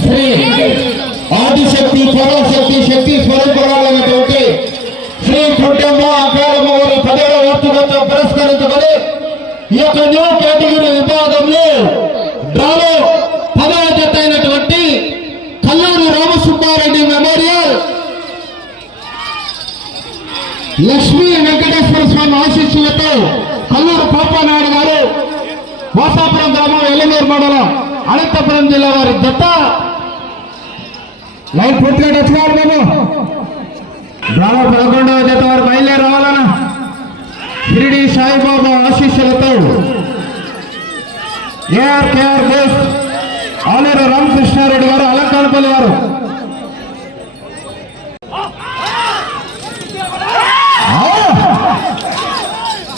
శ్రీ ఆదిశక్తి పరాశక్తి శక్తి స్వరూపరాలైనటువంటి శ్రీ కుటుంబ అకాడమ వారి పదవ వార్షికోత్సవం పురస్కరించుకొని ఈ యొక్క న్యూ కేటగిరీ విభాగంలో డ్రాలో పదవ జత అయినటువంటి కల్లూరు రామసుబ్బారెడ్డి మెమోరియల్. లక్ష్మీ వెంకటేశ్వర స్వామి ఆశీస్సులతో కల్లూరు పాపానాయుడు గారు వాసాపురం గ్రామం ఎల్లనూరు మండలం అనంతపురం జిల్లా వారి జత లైన్ పూర్తిగా తెచ్చుకోవాలి మేము డ్రామా పదకొండవ జత వారు బయలుదేరి రావాలన్నా. షిరిడి సాయిబాబా ఆశీస్సులతో ఏఆర్కేఆర్ బోస్ ఆలూరు రామకృష్ణారెడ్డి గారు అలంకారపల్లి గారు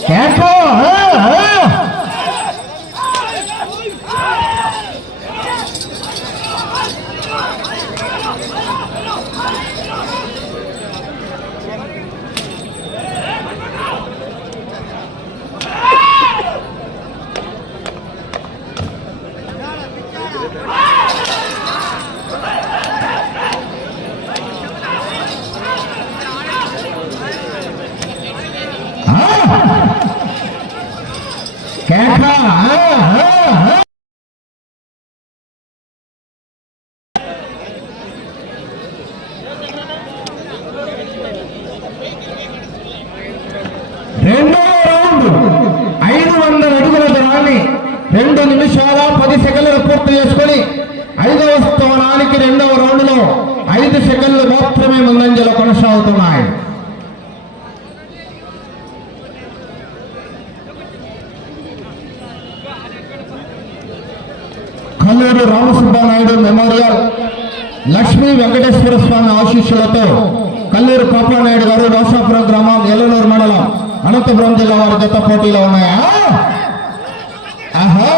కేకో కేక రెండో రౌండ్ ఐదు వందల అడుగుల దూరాన్ని రెండు నిమిషాల పది సెకండ్లు పూర్తి చేసుకొని ఐదవ స్థానానికి రెండవ రౌండ్లో ఐదు సెకండ్లు మాత్రమే ముందంజలో కొనసాగుతున్నాయి శ్రీ రామసుబ్బానాయుడు మెమోరియల్ లక్ష్మీ వెంకటేశ్వర స్వామి ఆశీస్సులతో కల్లూరు పాపానాయుడు గారు రోషాపురం గ్రామం ఎల్లనూరు మండలం అనంతపురం జిల్లా వారి జత పోటీలో ఉన్నాయా? ఆహా!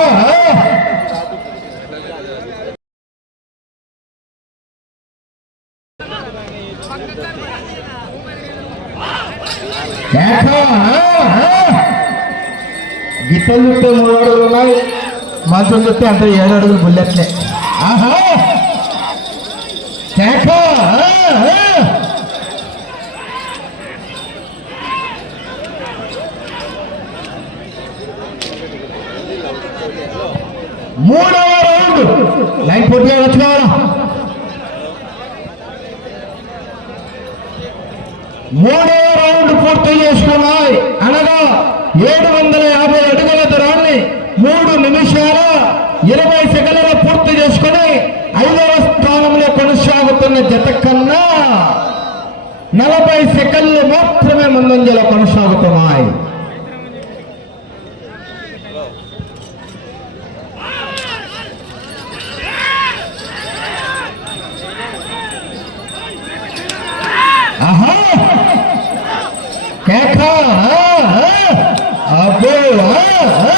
గిట్టలు ఉన్నాయి. మంచం చెప్తే అంటే ఏడు అడుగులు బుల్లెట్లే. ఆహా! కేక, మూడవ రౌండ్. లైన్ పూర్తిగా వచ్చుకోవాలా మూడవ రౌండ్ పూర్తి చేసుకున్నాయి. అనగా ఏడు వందల యాభై అడుగులు దూరాన్ని మూడు నిమిషాల ఇరవై సెకండ్లలో పూర్తి చేసుకుని ఐదవ స్థానంలో కొనసాగుతున్న జత కన్నా నలభై సెకండ్లు మాత్రమే ముందంజలో కొనసాగుతున్నాయి. ఆహా కేక ఆ, ఆ. అబ్బో ఆ, ఆ.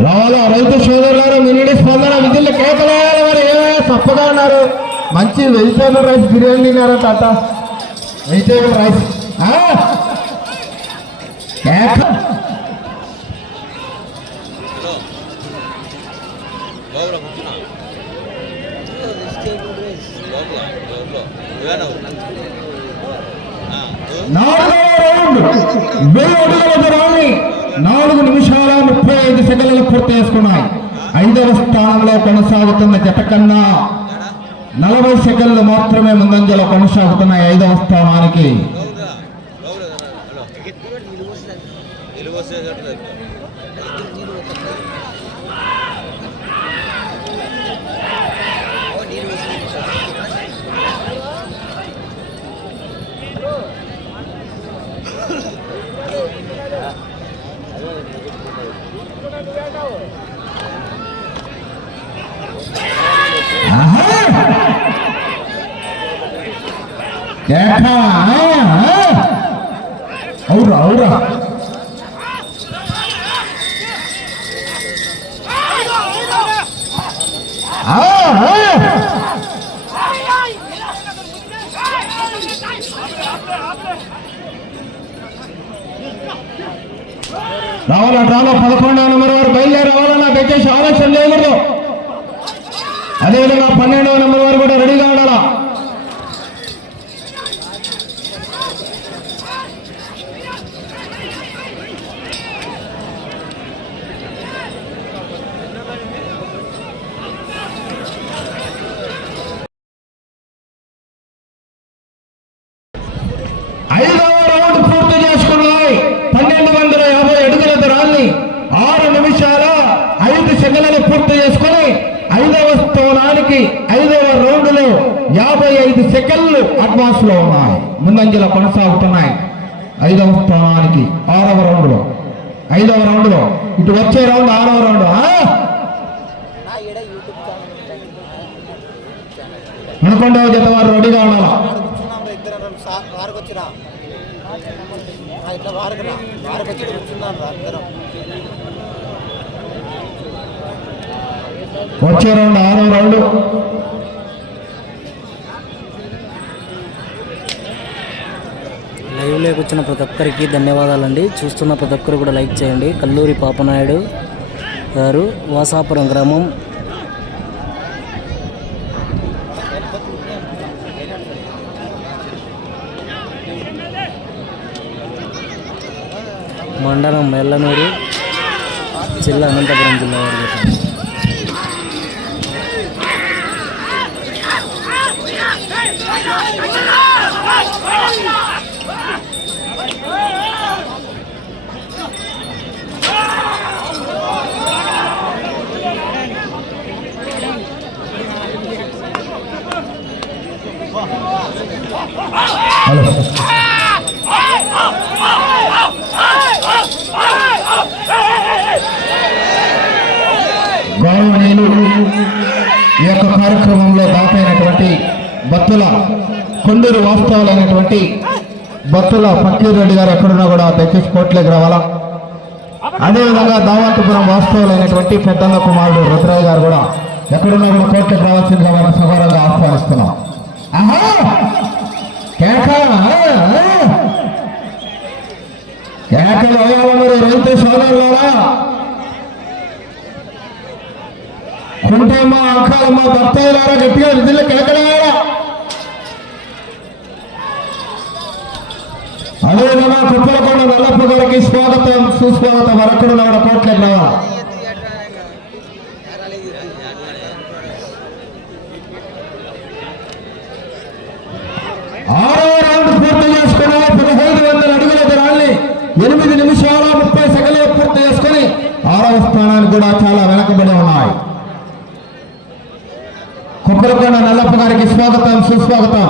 రావాలా రైతు సోదరులారా మినిడి స్పందన విధులు కేకలేయాలి మరి ఏమైనా తప్పగా ఉన్నారు? మంచి వెజిటేబుల్ రైస్ బిర్యానీ తిన్నారా తాత? వెజిటేబుల్ రైస్ నాలుగు నిమిషాల ముప్పై ఐదు సెకండ్లు పూర్తి చేసుకున్నాయి. ఐదవ స్థానంలో కొనసాగుతున్న జత కన్నా నలభై సెకండ్లు మాత్రమే ముందంజలో కొనసాగుతున్నాయి ఐదవ స్థానానికి. లోపల అవురా అవురా. ఆ, రావాలా డ్రాలో పదకొండవ నెంబర్ వారు బయలుదేరి రావాలన్నా దయచేసి ఆలోచన చేయకూడదు. అదేవిధంగా పన్నెండవ నెంబర్ వారు కూడా రెడీగా ఉండాలా ఐదవ రౌండ్ పూర్తి చేసుకున్నాయి పన్నెండు వందల యాభై అడుగుల దూరాన్ని ఆరు నిమిషాల ఐదు సెకండ్లు పూర్తి చేసుకొని ఐదవ మనకి ఐదవ రౌండ్లో యాభై ఐదు సెకండ్లు అడ్వాన్స్లో ఉన్నాయి. ముందంజలో కొనసాగుతున్నాయి. ఐదవ స్థానానికి ఆరవ రౌండ్లో. ఐదవ రౌండ్లో. ఇటు వచ్చే రౌండ్ ఆరవ రౌండ్. ఆ? జత వారు రెడీగా ఉండాలా వారికి వచ్చిరా ఇట్లా వారికి వచ్చి కూర్చున్నాను రా వచ్చే రౌండ్ ఆరో రౌండ్. లైవ్లోకి వచ్చిన ప్రతి ఒక్కరికి ధన్యవాదాలండి. చూస్తున్న ప్రతి ఒక్కరు కూడా లైక్ చేయండి. కల్లూరి పాపనాయుడు గారు వాసాపురం గ్రామం. మండలం మెల్లనూరు జిల్లా అనంతపురం జిల్లా వారు గౌరవనీయులు ఈ యొక్క కార్యక్రమంలో దాపైనటువంటి కొందరు కొండూరు వాస్తవాలైనటువంటి భక్తుల ఫకీర్ రెడ్డి గారు ఎక్కడున్నా కూడా దయచేసి కోట్లోకి రావాలా? అదేవిధంగా దావంతపురం వాస్తవాలైనటువంటి పెద్దన్న కుమారుడు రుద్రయ్య గారు కూడా ఎక్కడున్నా కూడా కోట్లకు రావాల్సిందిగా మన సగౌరవంగా ఆహ్వానిస్తున్నాం. ఆహా! కేక కేకలు అయ్యాలన్నారు రైతు సోదరులారా. కుంటమ్మ అక్కలమ్మ భర్తయ్యలారా గట్టిగా విధులు కేకలేయాలా అదేవిధంగా కుప్పలకొండ నల్లప్ప గారికి స్వాగతం సుస్వాగతం. వరకుడు నాడ కోట్ల రావాలి ఆరో రౌండ్ పూర్తి చేసుకుని పదహైదు వందల అడుగుల దూరాన్ని ఎనిమిది నిమిషాల ముప్పై సెకండ్లు పూర్తి చేసుకుని ఆరవ స్థానానికి కూడా చాలా వెనకబడి ఉన్నాయి. కుప్పలకొండ నల్లప్ప గారికి స్వాగతం సుస్వాగతం.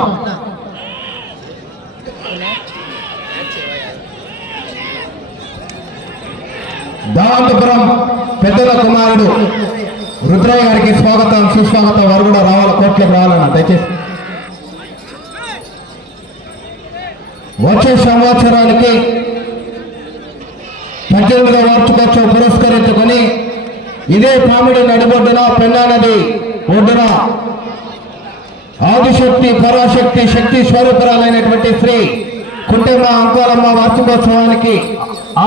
దావంతపురం పెద్దల కుమారుడు రుద్రయ్య గారికి స్వాగతం. సుస్వాగతం. వారు కూడా రావాల కోట్లకు రావాలన్న. దయచేసి. వచ్చే సంవత్సరానికి పద్దెనిమిదవ వార్షికోత్సవం పురస్కరించుకొని ఇదే పామిడి నడిబొడ్డున పెన్నా నది ఒడ్డున ఆదిశక్తి పరాశక్తి శక్తి స్వరూపురాలైనటువంటి శ్రీ కుంటెమ్మ అంకాలమ్మ వార్షికోత్సవానికి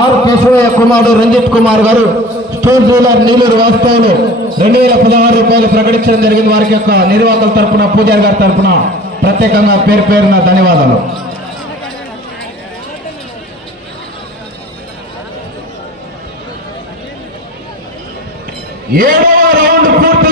ఆర్ కేశవయ్య కుమారుడు రంజిత్ కుమార్ గారు స్టోర్ డీలర్ నీలూరు వాస్తవులు రెండు వేల పదహారు రూపాయలు ప్రకటించడం జరిగింది. వారికి యొక్క నిర్వాహకుల తరపున పూజారి గారి తరఫున ప్రత్యేకంగా పేరు పేరున ధన్యవాదాలు. ఏడవ రౌండ్ పూర్తి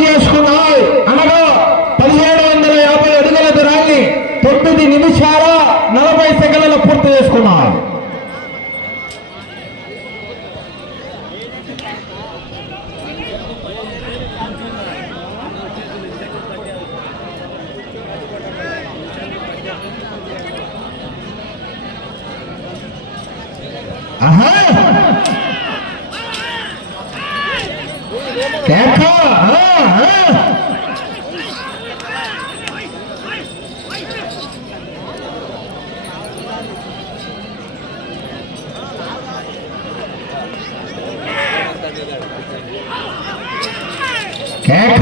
Quer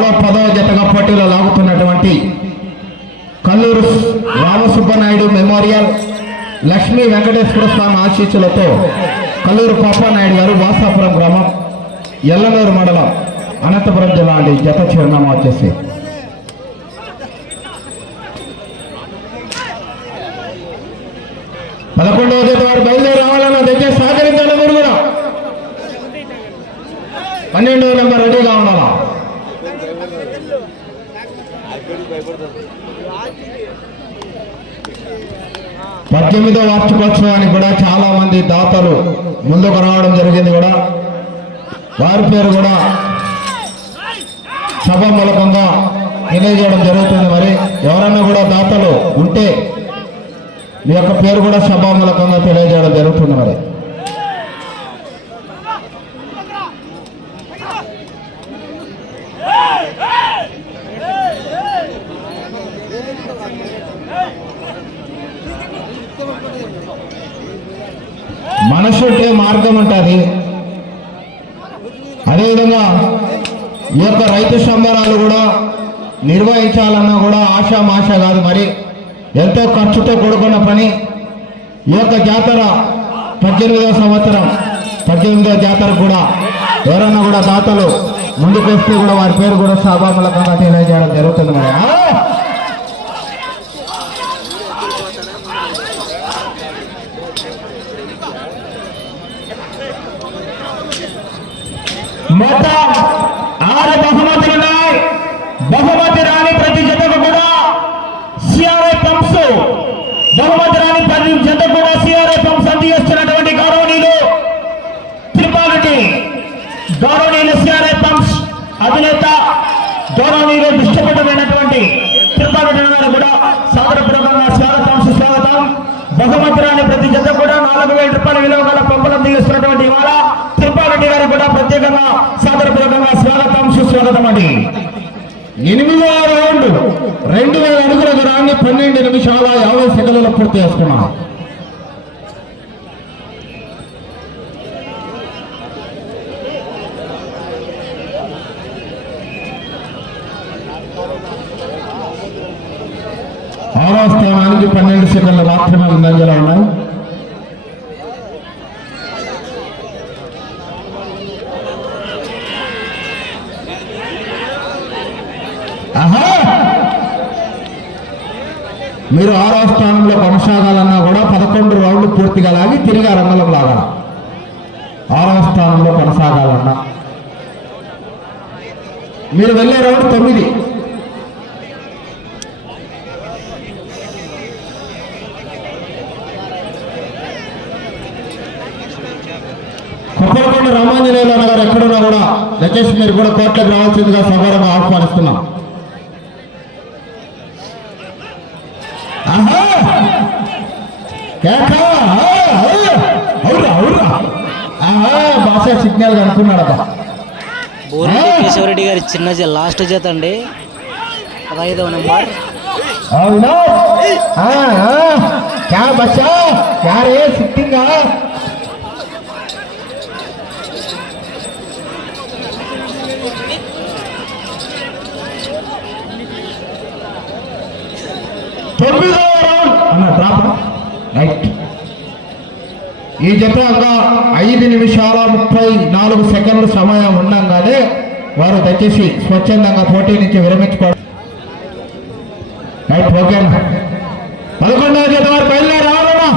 కేక పదవ జతగా పోటీలో లాగుతున్నటువంటి కల్లూరు రామసుబ్బనాయుడు మెమోరియల్ లక్ష్మీ వెంకటేశ్వర స్వామి ఆశీస్సులతో కల్లూరు పాపానాయుడు గారు వాసాపురం గ్రామం ఎల్లనూరు మండలం అనంతపురం జిల్లా అండి. జత చిరునామా వచ్చేసి పదకొండవ జత వారు బయలుదేరి రావాలన్నా దయచేసి సహకరించాలి మీరు కూడా పన్నెండవ నెంబర్ రెడీగా ఉండాలా పద్దెనిమిదో వార్షికోత్సవానికి కూడా చాలా మంది దాతలు ముందుకు రావడం జరిగింది కూడా. వారి పేరు కూడా సభ మూలకంగా తెలియజేయడం జరుగుతుంది మరి. ఎవరైనా కూడా దాతలు ఉంటే మీ యొక్క పేరు కూడా సభా మూలకంగా తెలియజేయడం జరుగుతుంది మరి. మనసు ఉంటే మార్గం ఉంటుంది అదేవిధంగా ఈ యొక్క రైతు సంబరాలు కూడా నిర్వహించాలన్నా కూడా ఆశామాష కాదు మరి. ఎంతో ఖర్చుతో కూడుకున్న పని. ఈ యొక్క జాతర పద్దెనిమిదవ సంవత్సరం. పద్దెనిమిదవ జాతర కూడా ఎవరన్నా కూడా దాతలు ముందుకు వస్తే కూడా వారి పేరు కూడా సభామూలకంగా తెలియజేయడం జరుగుతుంది మరి. మొత్తం ఆరు బహుమతులు ఉన్నాయి. బహుమతి రాని ప్రతి జతకు కూడా సిఆర్ఐ పంప్స్ బహుమతి రాని ప్రతి జత కూడా సిఆర్ఐ పంప్స్ అందిస్తున్నటువంటి గౌరవనీయులు. తిరుపాలటి గౌరవనీయులు సిఆర్ఐ పంప్స్ అధినేత గౌరవనీయులు దుష్టపడమైనటువంటి తిరుపాలటి గారు కూడా సాదరపూర్వకంగా సిఆర్ఐ పంప్స్ స్వాగతం. బహుమతి రాని ప్రతి జత కూడా నాలుగు వేల రూపాయల విలువ గల పంపులు అందిస్తున్నటువంటి ఇవాళ తిరుపాలరెడ్డి గారు కూడా ప్రత్యేకంగా ఆదరపూర్వకంగా స్వాగతం సుస్వాగతం అండి. ఎనిమిదో రౌండ్. రెండు వేల అడుగుల దూరాన్ని పన్నెండు నిమిషాల యాభై సెకండ్లలో పూర్తి చేసుకున్నాం. ఆరో స్థానానికి పన్నెండు సెకండ్ల మాత్రమే ముందంజలో ఉన్నాయి ఆహా! మీరు ఆరో స్థానంలో కొనసాగాలన్నా కూడా పదకొండు రౌండ్లు పూర్తిగా లాగి తిరిగి రంగంలో లాగాలి? ఆరవ స్థానంలో కొనసాగాలన్నా. మీరు వెళ్ళే రౌండ్ తొమ్మిది. కొప్పలకొండ రామాంజనేయులు అన్నగారు ఎక్కడున్నా కూడా దయచేసి మీరు కూడా కోట్లకు రావాల్సిందిగా సగౌరవంగా ఆహ్వానిస్తున్నాం. ఆహా! కేటా ఆ! ఆ! అవురా అవురా ఆహా భాష సిగ్నల్ బోరెడ్డి కేశవరెడ్డి గారి చిన్న జ- లాస్ట్ జత అండి. పదహైదవ నెంబర్. అవునా. క్యా బచ్చా? సిట్టింగా? తొమ్మిదో ఈ జత ఐదు నిమిషాల ముప్పై నాలుగు సెకండ్లు సమయం ఉండగానే వారు దయచేసి స్వచ్ఛందంగా పోటీ నుంచి విరమించుకోవడం పదకొండవ జత వారు బయలుదేరి రావాలన్నా?